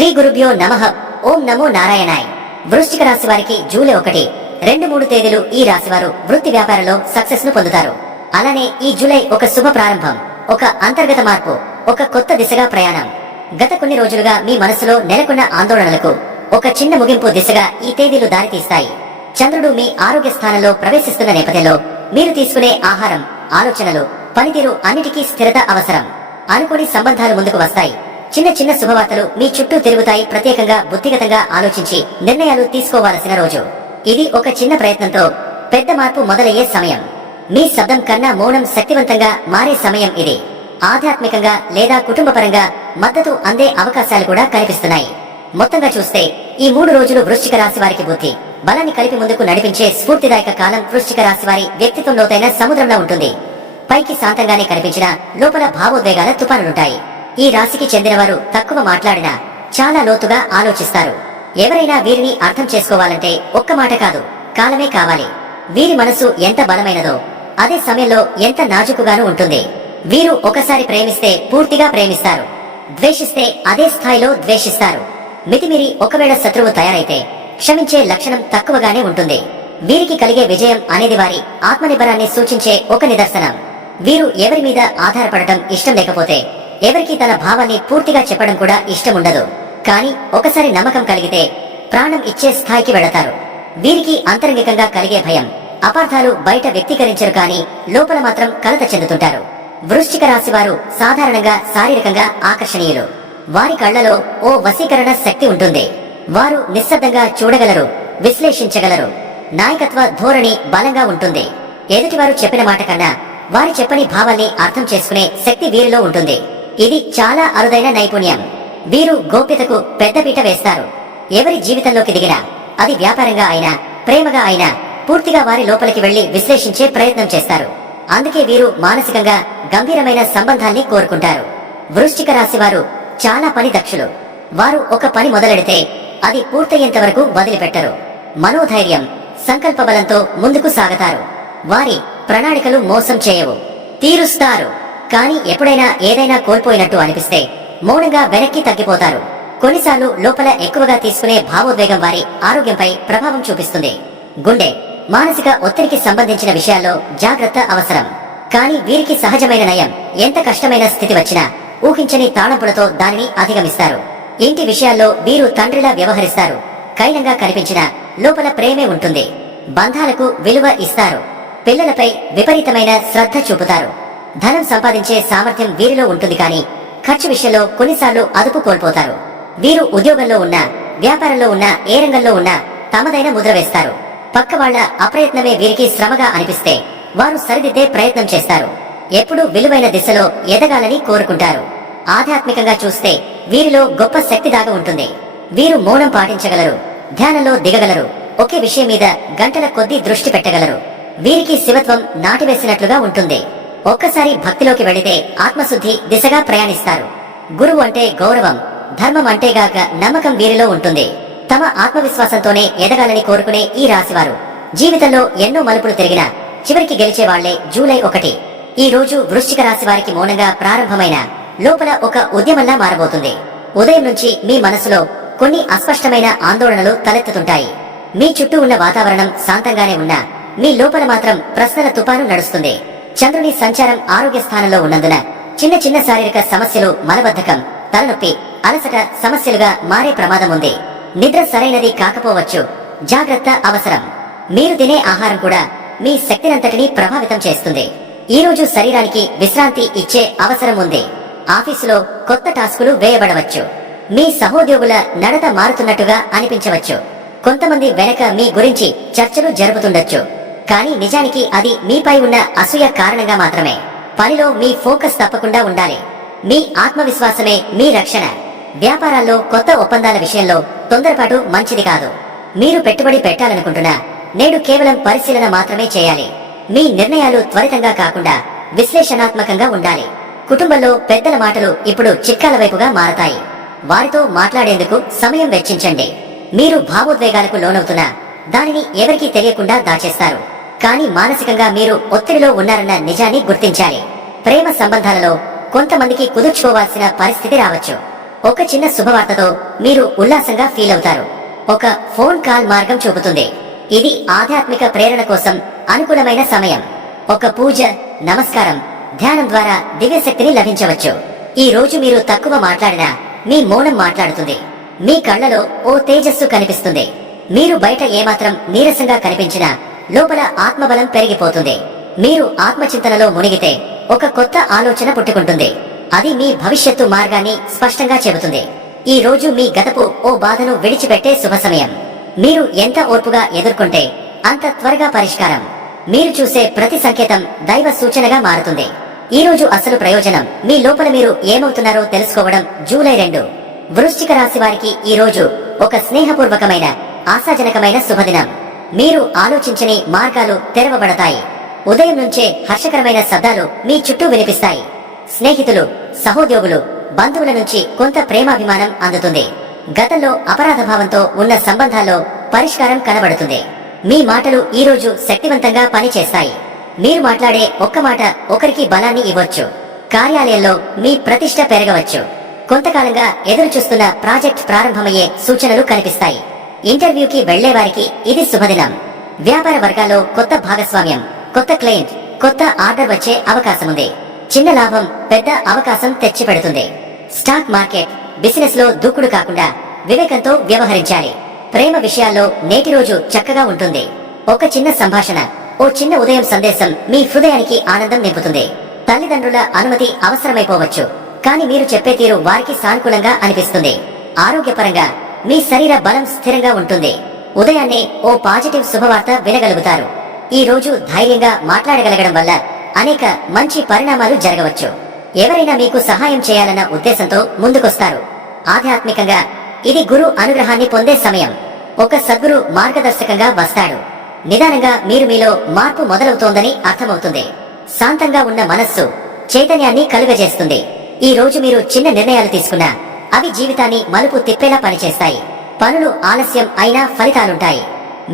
శ్రీ గురుభ్యో నమః. ఓం నమో నారాయణాయ్. వృశ్చిక రాశి వారికి జూలై 1, 2, 3 తేదీలు ఈ రాశివారు వృత్తి వ్యాపారంలో సక్సెస్ ను పొందుతారు. అలానే ఈ జూలై ఒక శుభ ప్రారంభం, ఒక అంతర్గత మార్పు, ఒక కొత్త దిశగా ప్రయాణం. గత కొన్ని రోజులుగా మీ మనసులో నెలకొన్న ఆందోళనలకు ఒక చిన్న ముగింపు దిశగా ఈ తేదీలు దారితీస్తాయి. చంద్రుడు మీ ఆరోగ్య స్థానంలో ప్రవేశిస్తున్న నేపథ్యంలో మీరు తీసుకునే ఆహారం, ఆలోచనలు, పనితీరు అన్నిటికీ స్థిరత అవసరం. అనుకోని సంబంధాలు ముందుకు వస్తాయి. చిన్న చిన్న శుభవార్తలు మీ చుట్టూ తిరుగుతాయి. ప్రత్యేకంగా బుద్ధిగతంగా ఆలోచించి నిర్ణయాలు తీసుకోవాల్సిన రోజు ఇది. ఒక చిన్న ప్రయత్నంతో పెద్ద మార్పు మొదలయ్యే సమయం. మీ శబ్దం కన్నా మౌనం శక్తివంతంగా మారే సమయం ఇది. ఆధ్యాత్మికంగా లేదా కుటుంబపరంగా మద్దతు అందే అవకాశాలు కూడా కనిపిస్తున్నాయి. మొత్తంగా చూస్తే ఈ 3 రోజులు వృశ్చిక రాశి వారికి బుద్ధి బలాన్ని కలిపి ముందుకు నడిపించే స్ఫూర్తిదాయక కాలం. వృశ్చిక రాశి వారి వ్యక్తిత్వం లోతైన సముద్రంలో ఉంటుంది. పైకి శాంతంగానే కనిపించినా లోపల భావోద్వేగాల తుఫానులుంటాయి. ఈ రాశికి చెందినవారు తక్కువ మాట్లాడినా చాలా లోతుగా ఆలోచిస్తారు. ఎవరైనా వీరిని అర్థం చేసుకోవాలంటే ఒక్క మాట కాదు, కాలమే కావాలి. వీరి మనసు ఎంత బలమైనదో అదే సమయంలో ఎంత నాజుకుగాను ఉంటుంది. వీరు ఒకసారి ప్రేమిస్తే పూర్తిగా ప్రేమిస్తారు, ద్వేషిస్తే అదే స్థాయిలో ద్వేషిస్తారు. మితిమిరి ఒకవేళ శత్రువు తయారైతే క్షమించే లక్షణం తక్కువగానే ఉంటుంది. వీరికి కలిగే విజయం అనేది వారి ఆత్మనిర్భరాన్ని సూచించే ఒక నిదర్శనం. వీరు ఎవరి మీద ఆధారపడటం ఇష్టం లేకపోతే ఎవరికి తన భావాన్ని పూర్తిగా చెప్పడం కూడా ఇష్టం ఉండదు. కానీ ఒకసారి నమ్మకం కలిగితే ప్రాణం ఇచ్చే స్థాయికి వెళతారు. వీరికి అంతరంగికంగా కలిగే భయం, అపార్థాలు బయట వ్యక్తీకరించరు, కానీ లోపల మాత్రం కలత చెందుతుంటారు. వృశ్చిక రాశి వారు సాధారణంగా శారీరకంగా ఆకర్షణీయులు. వారి కళ్లలో ఓ వశీకరణ శక్తి ఉంటుంది. వారు నిశ్శబ్దంగా చూడగలరు, విశ్లేషించగలరు. నాయకత్వ ధోరణి బలంగా ఉంటుంది. ఎదుటివారు చెప్పిన మాట కన్నా వారి చెప్పని భావాల్ని అర్థం చేసుకునే శక్తి వీరిలో ఉంటుంది. ఇది చాలా అరుదైన నైపుణ్యం. వీరు గోప్యతకు పెద్దపీట వేస్తారు. ఎవరి జీవితంలోకి దిగినా, అది వ్యాపారంగా అయినా ప్రేమగా అయినా, పూర్తిగా వారి లోపలికి వెళ్లి విశ్లేషించే ప్రయత్నం చేస్తారు. అందుకే వీరు మానసికంగా గంభీరమైన సంబంధాన్ని కోరుకుంటారు. వృశ్చిక రాశి వారు చాలా పని దక్షులు. వారు ఒక పని మొదలెడితే అది పూర్తయ్యేంత వరకు వదిలిపెట్టరు. మనోధైర్యం, సంకల్ప బలంతో ముందుకు సాగతారు. వారి ప్రణాళికలు మోసం చేయవు, తీరుస్తారు. కానీ ఎప్పుడైనా ఏదైనా కోల్పోయినట్టు అనిపిస్తే మౌనంగా వెనక్కి తగ్గిపోతారు. కొన్నిసార్లు లోపల ఎక్కువగా తీసుకునే భావోద్వేగం వారి ఆరోగ్యంపై ప్రభావం చూపిస్తుంది. గుండె, మానసిక ఒత్తిడికి సంబంధించిన విషయాల్లో జాగ్రత్త అవసరం. కానీ వీరికి సహజమైన నయం. ఎంత కష్టమైన స్థితి వచ్చినా ఊహించని తాళంపులతో దానిని అధిగమిస్తారు. ఇంటి విషయాల్లో వీరు తండ్రిలా వ్యవహరిస్తారు. కైనంగా కనిపించినా లోపల ప్రేమే ఉంటుంది. బంధాలకు విలువ ఇస్తారు. పిల్లలపై విపరీతమైన శ్రద్ధ చూపుతారు. ధనం సంపాదించే సామర్థ్యం వీరిలో ఉంటుంది, కానీ ఖర్చు విషయంలో కొన్నిసార్లు అదుపు కోల్పోతారు. వీరు ఉద్యోగంలో ఉన్నా, వ్యాపారంలో ఉన్నా, ఏ రంగంలో ఉన్నా తమదైన ముద్ర వేస్తారు. పక్క వాళ్ల అప్రయత్నమే వీరికి శ్రమగా అనిపిస్తే వారు సరిదిద్దే ప్రయత్నం చేస్తారు. ఎప్పుడూ విలువైన దిశలో ఎదగాలని కోరుకుంటారు. ఆధ్యాత్మికంగా చూస్తే వీరిలో గొప్ప శక్తి దాగి ఉంటుంది. వీరు మౌనం పాటించగలరు, ధ్యానంలో దిగగలరు, ఒకే విషయం మీద గంటల కొద్దీ దృష్టి పెట్టగలరు. వీరికి శివత్వం నాటివేసినట్లుగా ఉంటుంది. ఒక్కసారి భక్తిలోకి వెళితే ఆత్మశుద్ధి దిశగా ప్రయాణిస్తారు. గురువు అంటే గౌరవం, ధర్మం అంటేగాక నమ్మకం వీరిలో ఉంటుంది. తమ ఆత్మవిశ్వాసంతోనే ఎదగాలని కోరుకునే ఈ రాశివారు జీవితంలో ఎన్నో మలుపులు తిరిగినా చివరికి గెలిచే వాళ్లే. జూలై 1 ఈ రోజు వృశ్చిక రాశి వారికి మౌనంగా ప్రారంభమైన లోపల ఒక ఉద్యమంలా మారబోతుంది. ఉదయం నుంచి మీ మనసులో కొన్ని అస్పష్టమైన ఆందోళనలు తలెత్తుతుంటాయి. మీ చుట్టూ ఉన్న వాతావరణం శాంతంగానే ఉన్నా మీ లోపల మాత్రం ప్రశ్నల తుపాను నడుస్తుంది. చంద్రుని సంచారం ఆరోగ్య స్థానంలో ఉన్నందున చిన్న చిన్న శారీరక సమస్యలు, మలబద్ధకం, తలనొప్పి, అలసట సమస్యలుగా మారే ప్రమాదం ఉంది. నిద్ర సరైనది కాకపోవచ్చు, జాగ్రత్త అవసరం. మీరు తినే ఆహారం కూడా మీ శక్తినంతటినీ ప్రభావితం చేస్తుంది. ఈ రోజు శరీరానికి విశ్రాంతి ఇచ్చే అవసరం ఉంది. ఆఫీసులో కొత్త టాస్కులు వేయబడవచ్చు. మీ సహోద్యోగుల నడత మారుతున్నట్టుగా అనిపించవచ్చు. కొంతమంది వెనక మీ గురించి చర్చలు జరుపుతుండొచ్చు, కానీ నిజానికి అది మీపై ఉన్న అసూయ కారణంగా మాత్రమే. పనిలో మీ ఫోకస్ తప్పకుండా ఉండాలి. మీ ఆత్మవిశ్వాసమే మీ రక్షణ. వ్యాపారాల్లో కొత్త ఒప్పందాల విషయంలో తొందరపాటు మంచిది కాదు. మీరు పెట్టుబడి పెట్టాలనుకుంటున్నా నేడు కేవలం పరిశీలన మాత్రమే చేయాలి. మీ నిర్ణయాలు త్వరితంగా కాకుండా విశ్లేషణాత్మకంగా ఉండాలి. కుటుంబంలో పెద్దల మాటలు ఇప్పుడు చిట్కాల వైపుగా మారతాయి. వారితో మాట్లాడేందుకు సమయం వెచ్చించండి. మీరు భావోద్వేగాలకు లోనవుతున్నా దానిని ఎవరికీ తెలియకుండా దాచేస్తారు. కానీ మానసికంగా మీరు ఒత్తిడిలో ఉన్నారన్న నిజాన్ని గుర్తించాలి. ప్రేమ సంబంధాలలో కొంతమందికి కుదుర్చుకోవాల్సిన పరిస్థితి రావచ్చు. ఒక చిన్న శుభవార్తతో మీరు ఉల్లాసంగా ఫీల్ అవుతారు. ఒక ఫోన్ కాల్ మార్గం చూపుతుంది. ఇది ఆధ్యాత్మిక ప్రేరణ కోసం అనుకూలమైన సమయం. ఒక పూజ, నమస్కారం, ధ్యానం ద్వారా దివ్యశక్తిని లభించవచ్చు. ఈ రోజు మీరు తక్కువ మాట్లాడినా మీ మౌనం మాట్లాడుతుంది. మీ కళ్ళలో ఓ తేజస్సు కనిపిస్తుంది. మీరు బయట ఏమాత్రం నీరసంగా కనిపించినా లోపల ఆత్మబలం పెరిగిపోతుంది. మీరు ఆత్మచింతనలో మునిగితే ఒక కొత్త ఆలోచన పుట్టుకుంటుంది. అది మీ భవిష్యత్తు మార్గాన్ని స్పష్టంగా చెబుతుంది. ఈ రోజు మీ గతపు ఓ బాధను విడిచిపెట్టే శుభ సమయం. మీరు ఎంత ఓర్పుగా ఎదుర్కొంటే అంత త్వరగా పరిష్కారం. మీరు చూసే ప్రతి సంకేతం దైవ సూచనగా మారుతుంది. ఈ రోజు అసలు ప్రయోజనం మీ లోపల మీరు ఏమవుతున్నారో తెలుసుకోవడం. జూలై 2 వృశ్చిక రాశి వారికి ఈ రోజు ఒక స్నేహపూర్వకమైన, ఆశాజనకమైన శుభదినం. మీరు ఆలోచించని మార్గాలు తెరవబడతాయి. ఉదయం నుంచే హర్షకరమైన శబ్దాలు మీ చుట్టూ వినిపిస్తాయి. స్నేహితులు, సహోద్యోగులు, బంధువుల నుంచి కొంత ప్రేమాభిమానం అందుతుంది. గతంలో అపరాధ భావంతో ఉన్న సంబంధాల్లో పరిష్కారం కనబడుతుంది. మీ మాటలు ఈ రోజు శక్తివంతంగా పనిచేస్తాయి. మీరు మాట్లాడే ఒక్క మాట ఒకరికి బలాన్ని ఇవ్వచ్చు. కార్యాలయంలో మీ ప్రతిష్ట పెరగవచ్చు. కొంతకాలంగా ఎదురు చూస్తున్న ప్రాజెక్ట్ ప్రారంభమయ్యే సూచనలు కనిపిస్తాయి. ఇంటర్వ్యూకి వెళ్లే వారికి ఇది శుభదినం. వ్యాపార వర్గాల్లో కొత్త భాగస్వామ్యం, కొత్త క్లయింట్, కొత్త ఆర్డర్ వచ్చే అవకాశముంది. చిన్న లాభం పెద్ద అవకాశం తెచ్చిపెడుతుంది. స్టాక్ మార్కెట్, బిజినెస్ లో దూకుడు కాకుండా వివేకంతో వ్యవహరించాలి. ప్రేమ విషయాల్లో నేటి రోజు చక్కగా ఉంటుంది. ఒక చిన్న సంభాషణ, ఓ చిన్న ఉదయం సందేశం మీ హృదయానికి ఆనందం నింపుతుంది. తల్లిదండ్రుల అనుమతి అవసరమైపోవచ్చు, కానీ మీరు చెప్పే తీరు వారికి సానుకూలంగా అనిపిస్తుంది. ఆరోగ్యపరంగా మీ శరీర బలం స్థిరంగా ఉంటుంది. ఉదయాన్నే ఓ పాజిటివ్ శుభవార్త వినగలుగుతారు. ఈ రోజు ధైర్యంగా మాట్లాడగలగడం వల్ల అనేక మంచి పరిణామాలు జరగవచ్చు. ఎవరైనా మీకు సహాయం చేయాలన్న ఉద్దేశంతో ముందుకొస్తారు. ఆధ్యాత్మికంగా ఇది గురు అనుగ్రహాన్ని పొందే సమయం. ఒక సద్గురు మార్గదర్శకంగా వస్తాడు. నిదానంగా మీరు మీలో మార్పు మొదలవుతోందని అర్థమవుతుంది. శాంతంగా ఉన్న మనస్సు చైతన్యాన్ని కలుగజేస్తుంది. ఈ రోజు మీరు చిన్న నిర్ణయాలు తీసుకున్నా అవి జీవితాన్ని మలుపు తిప్పేలా పనిచేస్తాయి. పనులు ఆలస్యం అయినా ఫలితాలుంటాయి.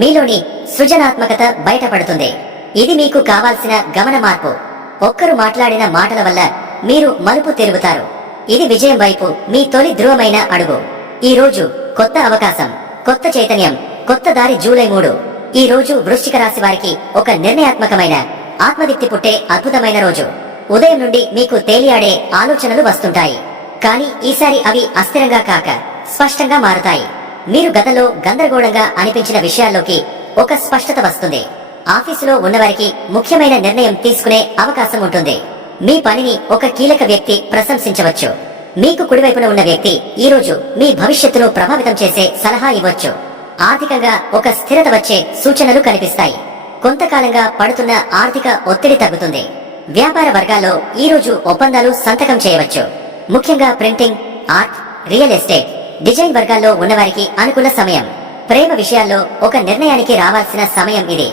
మీలోని సృజనాత్మకత బయటపడుతుంది. ఇది మీకు కావాల్సిన గమన మార్పు. ఒక్కరు మాట్లాడిన మాటల వల్ల మీరు మలుపు తిరుగుతారు. ఇది విజయం వైపు మీ తొలి ధ్రువమైన అడుగు. ఈ రోజు కొత్త అవకాశం, కొత్త చైతన్యం, కొత్త దారి. జూలై 3 ఈ రోజు వృశ్చిక రాశి వారికి ఒక నిర్ణయాత్మకమైన, ఆత్మదిక్తి పుట్టే అద్భుతమైన రోజు. ఉదయం నుండి మీకు తేలియాడే ఆలోచనలు వస్తుంటాయి. కానీ ఈసారి అవి అస్థిరంగా కాక స్పష్టంగా మారుతాయి. మీరు గతంలో గందరగోళంగా అనిపించిన విషయాల్లోకి ఒక స్పష్టత వస్తుంది. ఆఫీసులో ఉన్నవారికి ముఖ్యమైన నిర్ణయం తీసుకునే అవకాశం ఉంటుంది. మీ పనిని ఒక కీలక వ్యక్తి ప్రశంసించవచ్చు. మీకు కుడివైపున ఉన్న వ్యక్తి ఈ రోజు మీ భవిష్యత్తును ప్రభావితం చేసే సలహా ఇవ్వచ్చు. ఆర్థికంగా ఒక స్థిరత వచ్చే సూచనలు కనిపిస్తాయి. కొంతకాలంగా పడుతున్న ఆర్థిక ఒత్తిడి తగ్గుతుంది. వ్యాపార వర్గాల్లో ఈ రోజు ఒప్పందాలు సంతకం చేయవచ్చు. ముఖ్యంగా printing, art, real estate, design వర్గాల్లో ఉన్నవారికి అనుకూల సమయం. ప్రేమ విషయాల్లో ఒక నిర్ణయానికి రావాల్సిన సమయం ఇది.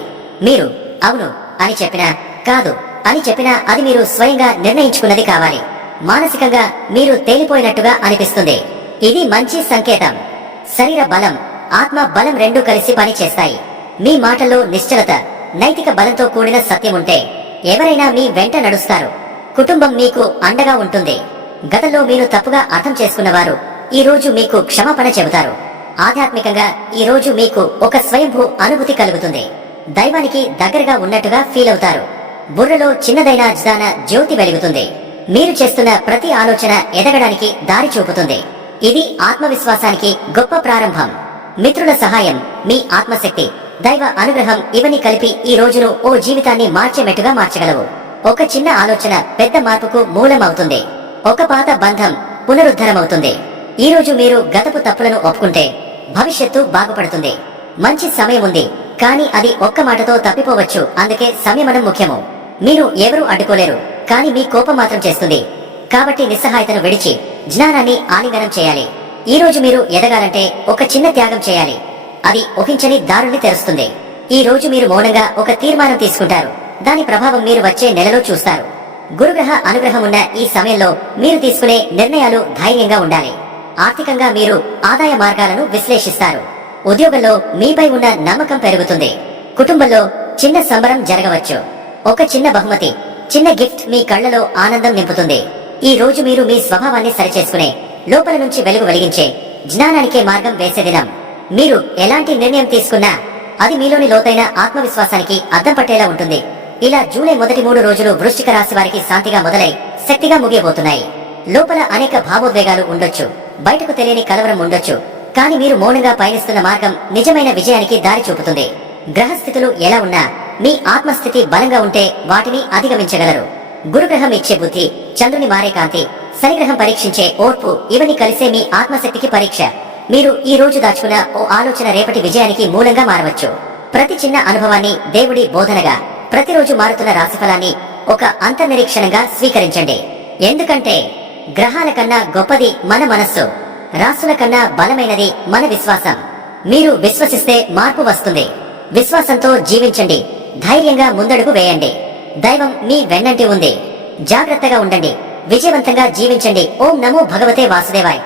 మీరు అవును అని చెప్పినా, కాదు అని చెప్పినా అది మీరు స్వయంగా నిర్ణయించుకున్నది కావాలి. మానసికంగా మీరు తేలిపోయినట్టుగా అనిపిస్తుంది. ఇది మంచి సంకేతం. శరీర బలం, ఆత్మ బలం రెండూ కలిసి పనిచేస్తాయి. మీ మాటల్లో నిశ్చలత, నైతిక బలంతో కూడిన సత్యం ఉంటే ఎవరైనా మీ వెంట నడుస్తారు. కుటుంబం మీకు అండగా ఉంటుంది. గతంలో మీరు తప్పుగా అర్థం చేసుకున్నవారు ఈ రోజు మీకు క్షమాపణ చెబుతారు. ఆధ్యాత్మికంగా ఈ రోజు మీకు ఒక స్వయంభూ అనుభూతి కలుగుతుంది. దైవానికి దగ్గరగా ఉన్నట్టుగా ఫీల్ అవుతారు. బుర్రలో చిన్నదైన అజ్ఞాన జ్యోతి వెలుగుతుంది. మీరు చేస్తున్న ప్రతి ఆలోచన ఎదగడానికి దారి చూపుతుంది. ఇది ఆత్మవిశ్వాసానికి గొప్ప ప్రారంభం. మిత్రుల సహాయం, మీ ఆత్మశక్తి, దైవ అనుగ్రహం ఇవన్నీ కలిపి ఈ రోజును ఓ జీవితాన్ని మార్చేమెట్టుగా మార్చగలవు. ఒక చిన్న ఆలోచన పెద్ద మార్పుకు మూలం అవుతుంది. ఒక పాత బంధం పునరుద్ధరమవుతుంది. ఈ రోజు మీరు గతపు తప్పులను ఒప్పుకుంటే భవిష్యత్తు బాగుపడుతుంది. మంచి సమయం ఉంది, కానీ అది ఒక్క మాటతో తప్పిపోవచ్చు. అందుకే సంయమనం ముఖ్యము. మీరు ఎవరూ అడ్డుకోలేరు, కానీ మీ కోపం మాత్రం చేస్తుంది. కాబట్టి నిస్సహాయతను విడిచి జ్ఞానాన్ని ఆలింగనం చేయాలి. ఈ రోజు మీరు ఎదగాలంటే ఒక చిన్న త్యాగం చేయాలి. అది ఊహించని దారుల్ని తెరుస్తుంది. ఈ రోజు మీరు మౌనంగా ఒక తీర్మానం తీసుకుంటారు. దాని ప్రభావం మీరు వచ్చే నెలలో చూస్తారు. గురుగ్రహ అనుగ్రహం ఉన్న ఈ సమయంలో మీరు తీసుకునే నిర్ణయాలు ధైర్యంగా ఉండాలి. ఆర్థికంగా మీరు ఆదాయ మార్గాలను విశ్లేషిస్తారు. ఉద్యోగంలో మీపై ఉన్న నమ్మకం పెరుగుతుంది. కుటుంబంలో చిన్న సంబరం జరగవచ్చు. ఒక చిన్న బహుమతి, చిన్న గిఫ్ట్ మీ కళ్లలో ఆనందం నింపుతుంది. ఈ రోజు మీరు మీ స్వభావాన్ని సరిచేసుకునే లోపల నుంచి వెలుగు వెలిగించే జ్ఞానానికే మార్గం వేసే దినం. మీరు ఎలాంటి నిర్ణయం తీసుకున్నా అది మీలోని లోతైన ఆత్మవిశ్వాసానికి అద్దం పట్టేలా ఉంటుంది. ఇలా జూలై మొదటి 3 రోజులు వృశ్చిక రాశి వారికి శాంతిగా మొదలై శక్తిగా ముగియబోతున్నాయి. లోపల అనేక భావోద్వేగాలు ఉండొచ్చు, బయటకు తెలియని కలవరం ఉండొచ్చు, కానీ మీరు మౌనంగా పయనిస్తున్న మార్గం నిజమైన విజయానికి దారి చూపుతుంది. గ్రహస్థితులు ఎలా ఉన్నా మీ ఆత్మస్థితి బలంగా ఉంటే వాటిని అధిగమించగలరు. గురుగ్రహం ఇచ్చే బుద్ధి, చంద్రుని మారే కాంతి, శనిగ్రహం పరీక్షించే ఓర్పు ఇవన్నీ కలిసే మీ ఆత్మశక్తికి పరీక్ష. మీరు ఈ రోజు దాచుకున్న ఓ ఆలోచన రేపటి విజయానికి మూలంగా మారవచ్చు. ప్రతి చిన్న అనుభవాన్ని దేవుడి బోధనగా, ప్రతిరోజు మారుతున్న రాశిఫలాన్ని ఒక అంతర్నిరీక్షణంగా స్వీకరించండి. ఎందుకంటే గ్రహాల కన్నా గొప్పది మన మనస్సు, రాసుల కన్నా బలమైనది మన విశ్వాసం. మీరు విశ్వసిస్తే మార్పు వస్తుంది. విశ్వాసంతో జీవించండి, ధైర్యంగా ముందడుగు వేయండి. దైవం మీ వెన్నంటి ఉంది. జాగ్రత్తగా ఉండండి, విజయవంతంగా జీవించండి. ఓం నమో భగవతే వాసుదేవాయ్.